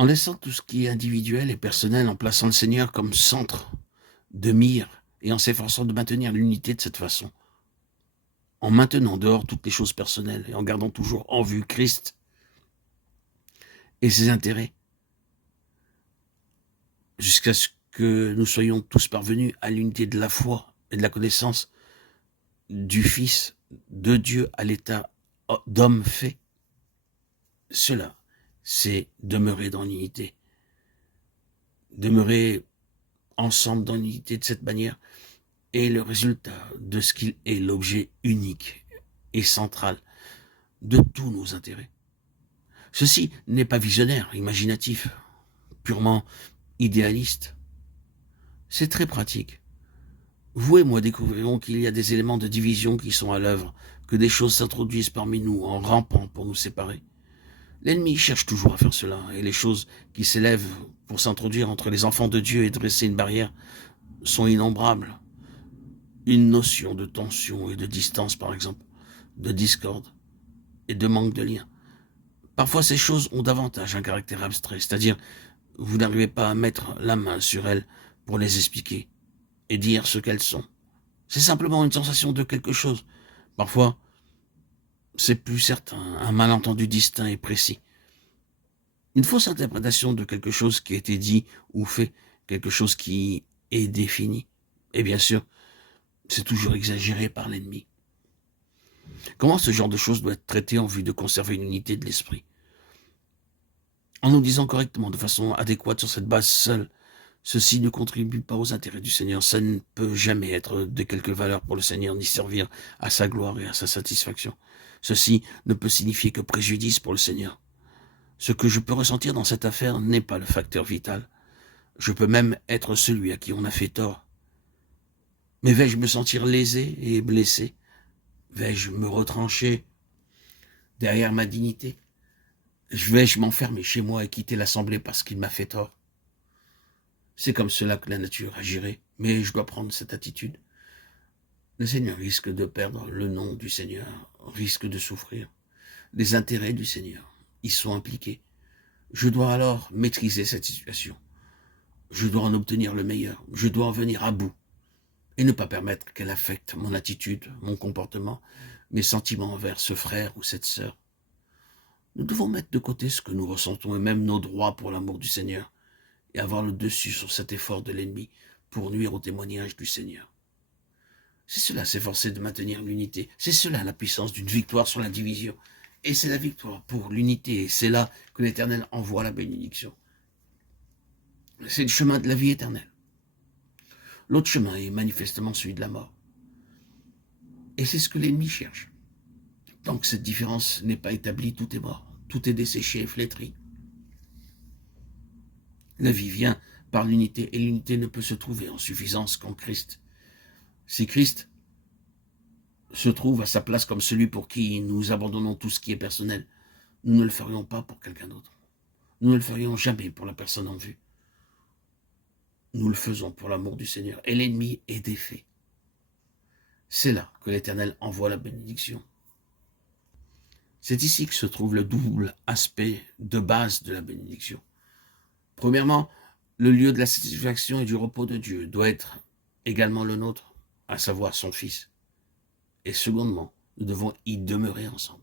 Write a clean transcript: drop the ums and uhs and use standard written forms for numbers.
En laissant tout ce qui est individuel et personnel, en plaçant le Seigneur comme centre de mire et en s'efforçant de maintenir l'unité de cette façon, en maintenant dehors toutes les choses personnelles et en gardant toujours en vue Christ et ses intérêts, jusqu'à ce que nous soyons tous parvenus à l'unité de la foi et de la connaissance du Fils de Dieu à l'état d'homme fait. Cela, c'est demeurer dans l'unité. Demeurer ensemble dans l'unité de cette manière est le résultat de ce qu'il est l'objet unique et central de tous nos intérêts. Ceci n'est pas visionnaire, imaginatif, purement idéaliste. C'est très pratique. Vous et moi découvrirons qu'il y a des éléments de division qui sont à l'œuvre, que des choses s'introduisent parmi nous en rampant pour nous séparer. L'ennemi cherche toujours à faire cela, et les choses qui s'élèvent pour s'introduire entre les enfants de Dieu et dresser une barrière sont innombrables. Une notion de tension et de distance, par exemple, de discorde et de manque de lien. Parfois, ces choses ont davantage un caractère abstrait, c'est-à-dire vous n'arrivez pas à mettre la main sur elles pour les expliquer et dire ce qu'elles sont. C'est simplement une sensation de quelque chose. Parfois, c'est plus certain, un malentendu distinct et précis. Une fausse interprétation de quelque chose qui a été dit ou fait, quelque chose qui est défini. Et bien sûr, c'est toujours exagéré par l'ennemi. Comment ce genre de choses doit être traité en vue de conserver une unité de l'esprit? En nous disant correctement, de façon adéquate sur cette base seule, ceci ne contribue pas aux intérêts du Seigneur. Ça ne peut jamais être de quelque valeur pour le Seigneur, ni servir à sa gloire et à sa satisfaction. Ceci ne peut signifier que préjudice pour le Seigneur. Ce que je peux ressentir dans cette affaire n'est pas le facteur vital. Je peux même être celui à qui on a fait tort. Mais vais-je me sentir lésé et blessé? Vais-je me retrancher derrière ma dignité? Vais-je m'enfermer chez moi et quitter l'assemblée parce qu'il m'a fait tort? C'est comme cela que la nature agirait, mais je dois prendre cette attitude. Le Seigneur risque de perdre le nom du Seigneur, risque de souffrir. Les intérêts du Seigneur y sont impliqués. Je dois alors maîtriser cette situation. Je dois en obtenir le meilleur. Je dois en venir à bout et ne pas permettre qu'elle affecte mon attitude, mon comportement, mes sentiments envers ce frère ou cette sœur. Nous devons mettre de côté ce que nous ressentons et même nos droits pour l'amour du Seigneur et avoir le dessus sur cet effort de l'ennemi pour nuire au témoignage du Seigneur. C'est cela, s'efforcer de maintenir l'unité. C'est cela, la puissance d'une victoire sur la division. Et c'est la victoire pour l'unité. Et c'est là que l'Éternel envoie la bénédiction. C'est le chemin de la vie éternelle. L'autre chemin est manifestement celui de la mort. Et c'est ce que l'ennemi cherche. Tant que cette différence n'est pas établie, tout est mort. Tout est desséché et flétri. La vie vient par l'unité, et l'unité ne peut se trouver en suffisance qu'en Christ. Si Christ se trouve à sa place comme celui pour qui nous abandonnons tout ce qui est personnel, nous ne le ferions pas pour quelqu'un d'autre. Nous ne le ferions jamais pour la personne en vue. Nous le faisons pour l'amour du Seigneur. Et l'ennemi est défait. C'est là que l'Éternel envoie la bénédiction. C'est ici que se trouve le double aspect de base de la bénédiction. Premièrement, le lieu de la satisfaction et du repos de Dieu doit être également le nôtre, à savoir son Fils. Et secondement, nous devons y demeurer ensemble.